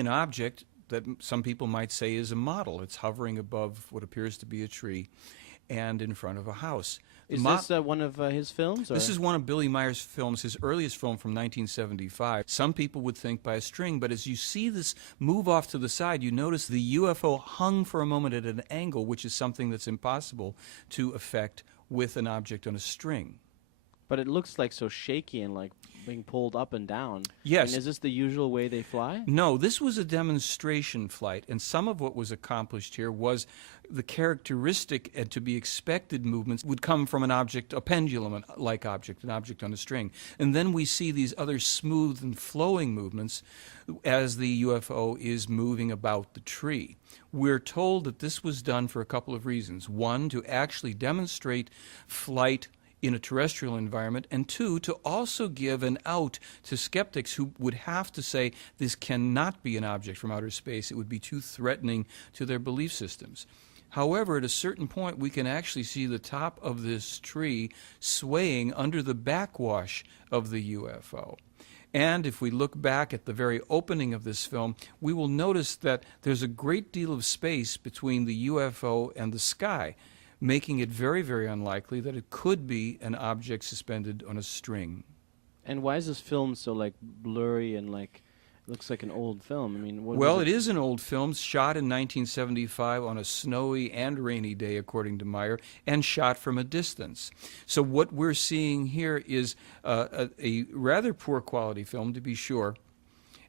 An object that some people might say is a model. It's hovering above what appears to be a tree and in front of a house. Is this one of his films? Or? This is one of Billy Meier's films, his earliest film from 1975. Some people would think by a string, but as you see this move off to the side, you notice the UFO hung for a moment at an angle, which is something that's impossible to effect with an object on a string. But it looks like so shaky and like being pulled up and down. Yes. And is this the usual way they fly? No, this was a demonstration flight, and some of what was accomplished here was the characteristic and to be expected movements would come from an object, a pendulum-like object, an object on a string. And then we see these other smooth and flowing movements as the UFO is moving about the tree. We're told that this was done for a couple of reasons. One, to actually demonstrate flight in a terrestrial environment, and two, to also give an out to skeptics who would have to say this cannot be an object from outer space. It would be too threatening to their belief systems. However, at a certain point, we can actually see the top of this tree swaying under the backwash of the UFO. And if we look back at the very opening of this film, we will notice that there's a great deal of space between the UFO and the sky, making it very, very unlikely that it could be an object suspended on a string. And why is this film so like blurry and like looks like an old film? I mean, well, it is an old film, shot in 1975 on a snowy and rainy day, according to Meier, and shot from a distance. So what we're seeing here is a rather poor quality film, to be sure,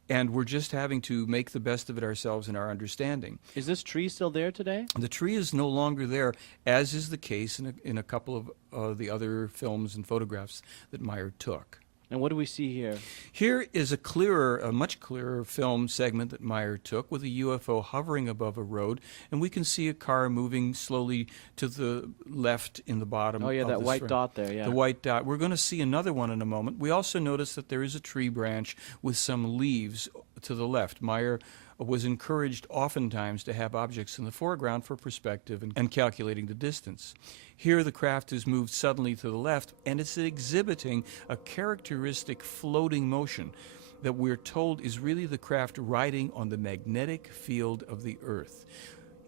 and we're just having to make the best of it ourselves in our understanding. Is this tree still there today? The tree is no longer there, as is the case in a couple of the other films and photographs that Meier took. And what do we see here? Here is a much clearer film segment that Meier took with a UFO hovering above a road, and we can see a car moving slowly to the left in the bottom. Oh yeah, of that this white frame. dot there, yeah. The white dot. We're going to see another one in a moment. We also notice that there is a tree branch with some leaves to the left. Meier was encouraged oftentimes to have objects in the foreground for perspective and calculating the distance. Here the craft is moved suddenly to the left, and it's exhibiting a characteristic floating motion that we're told is really the craft riding on the magnetic field of the Earth.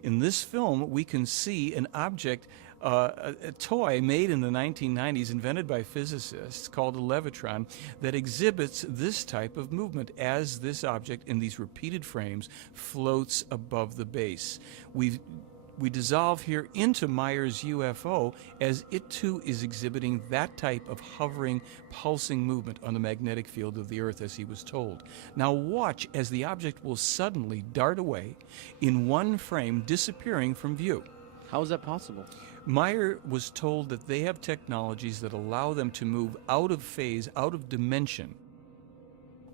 In this film, we can see an object, a toy made in the 1990s, invented by physicists, called a levitron, that exhibits this type of movement as this object in these repeated frames floats above the base. We dissolve here into Meier's UFO as it too is exhibiting that type of hovering, pulsing movement on the magnetic field of the Earth as he was told. Now watch as the object will suddenly dart away in one frame, disappearing from view. How is that possible? Meier was told that they have technologies that allow them to move out of phase, out of dimension,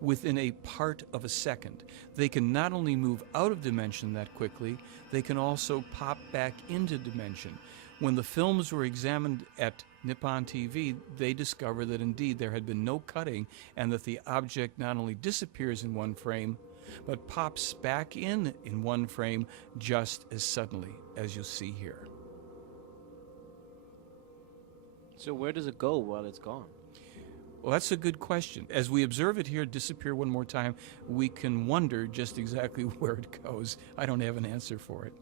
within a part of a second. They can not only move out of dimension that quickly, they can also pop back into dimension. When the films were examined at Nippon TV, they discovered that indeed there had been no cutting and that the object not only disappears in one frame, but pops back in one frame just as suddenly as you'll see here. So where does it go while it's gone? Well, that's a good question. As we observe it here disappear one more time, we can wonder just exactly where it goes. I don't have an answer for it.